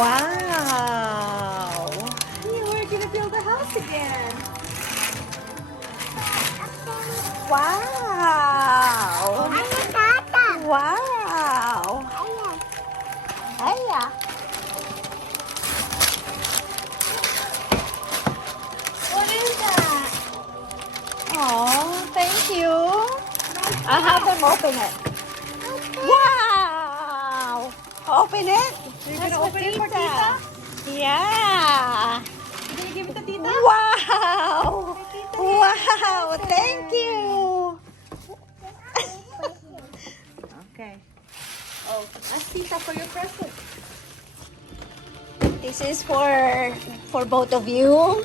Wow! Hey, we're gonna build a house again. Wow! Wow! Hiya! What is that? Oh, thank you. I'll have them open it. Wow! Open it. You're That's gonna open it for Tita? Yeah. You gonna give it to Tita? Wow! Wow! Thank you. Okay. Oh, ask Tita for your present. This is for both of you,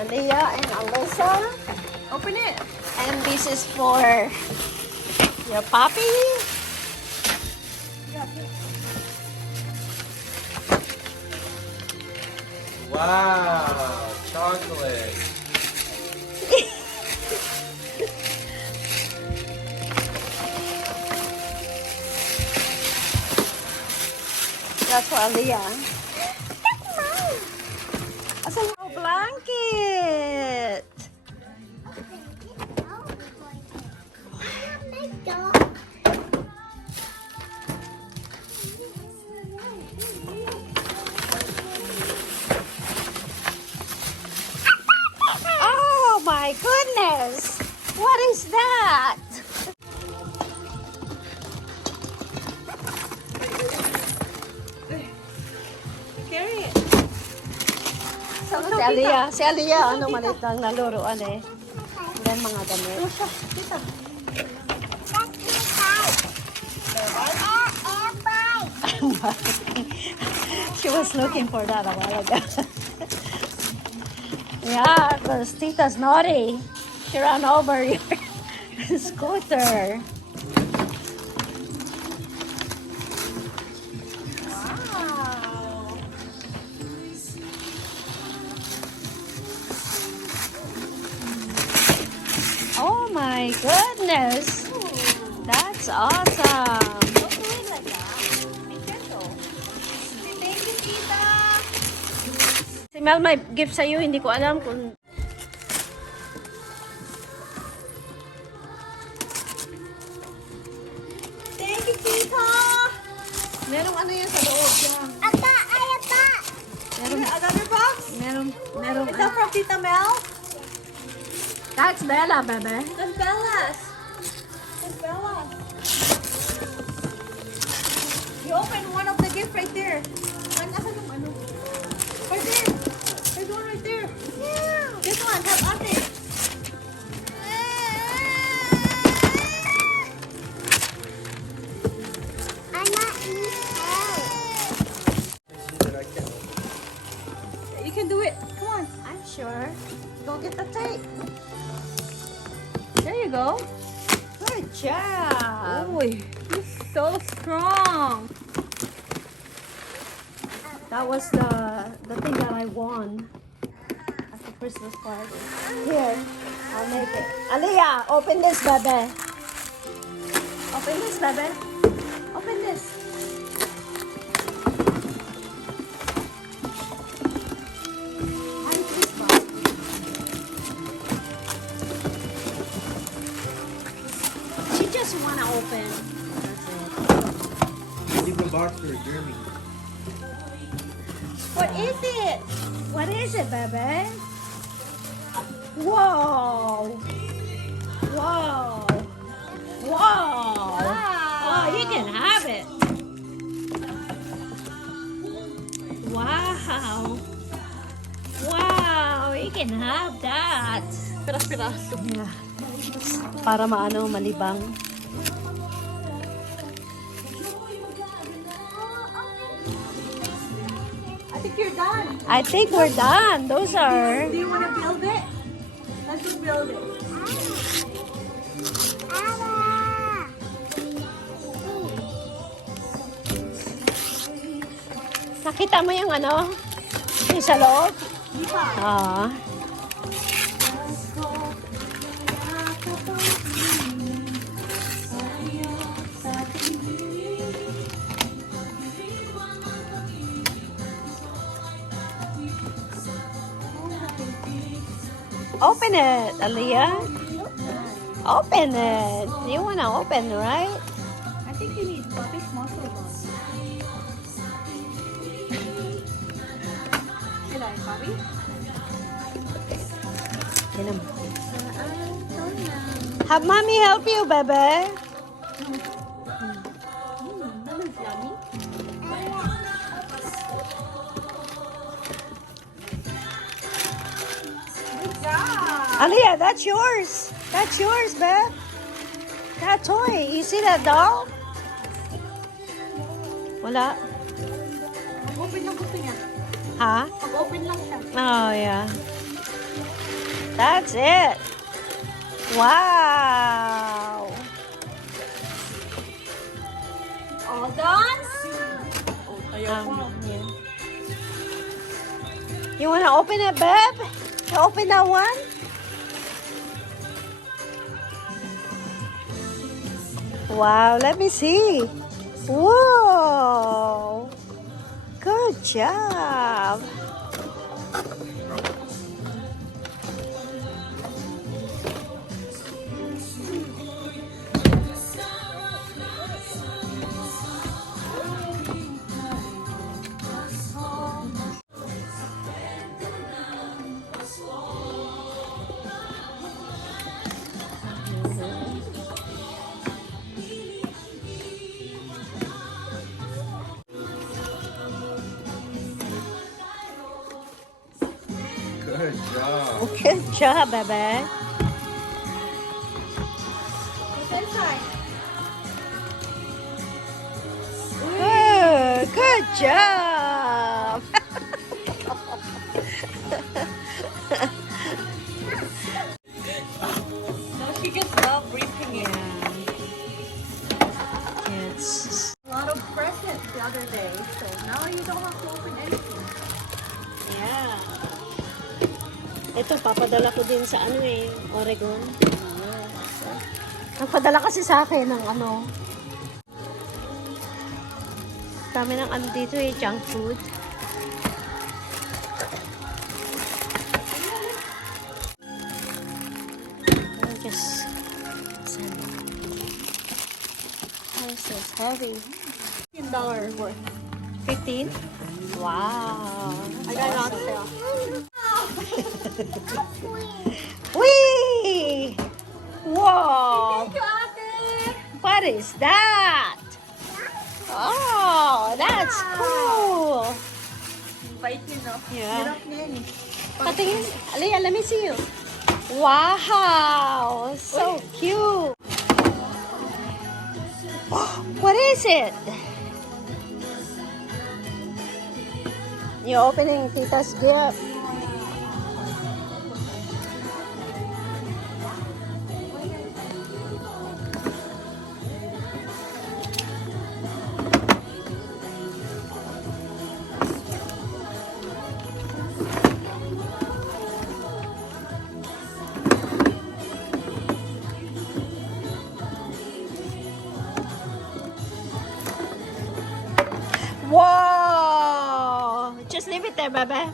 Aliyah and Alyssa. Open it. And this is for your puppy. Wow, chocolate. That's for Aliyah. That's a little blanket. Oh my goodness! What is that? Carry it. Si Aliyah, ano maliit lang naluruan eh. Yan mga damit. Tita. She was looking for that a while ago. Yeah, because Tita's naughty. She ran over your scooter. Wow. Oh my goodness. That's awesome. Don't do it like that. Be gentle. Say thank you, Tita. Si Mel may gift sa'yo, hindi ko alam kung... Thank you, Tita. Merong ano yan sa loob. Yan. Meron, Another box? meron, Is that from Tita Mel? That's Bella, baby. That's Bella's. That's Bella's. You open one of the gift right there. Asan yung ano? Right there. There's one right there. This one, have ate. You can do it. Come on. I'm sure. Go get the tape. There you go. Good job. Oh, he's so strong. That was the thing that I won at the Christmas party. Here, I'll make it. Aliyah, open this, baby. Open this, baby. Open this. And this box. She just wanna open. Leave the box for Jeremy. What is it? What is it, baby? Whoa! Whoa! Whoa! Oh, you can have it. Wow! Wow! You can have that. Piras-piraso. Yeah. Para maano, malibang. I think you're done. I think we're done. Those are... Do you want to build it? Let's just build it. Nakita mo yung ano? Yung sa loob? Diba? Ah. Open it, Aliyah. Open it. You wanna open, right? I think you need Bobby's muscle one. Should I, Bobby? Yan naman. Have mommy help you, bebe. That is yummy. Good job. Aliyah, that's yours. That's yours, babe. That toy. You see that doll? Wala. Open lang gusto niya. Ha? Pag-open lang siya. Oh, yeah. That's it. Wow. All done? Oh, tayo pa. Yeah. You wanna open it, babe? You open that one? Wow, let me see. Whoa. Good job. Good job. Good job, baby. What's inside? Good job. No, she just loved ripping it. It's A lot of presents the other day, so now you don't have to open anything. yeah. Ito, papadala ko din sa ano eh, Oregon. Nagpadala kasi sa akin ng ano. Dami ng ano dito eh, junk food. Just how is this heavy? $15 worth. 15? Wow. I got it on sale. Whee! Whoa! Thank you, Ate! What is that? Oh, that's cool. Bait niya, no? Yeah. Hirap niya yan eh. Patingin. Aliyah, let me see you. Wow! So cute. What is it? You're opening Tita's gift. Whoa! Just leave it there, baby.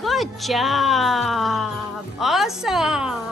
Good job. Awesome.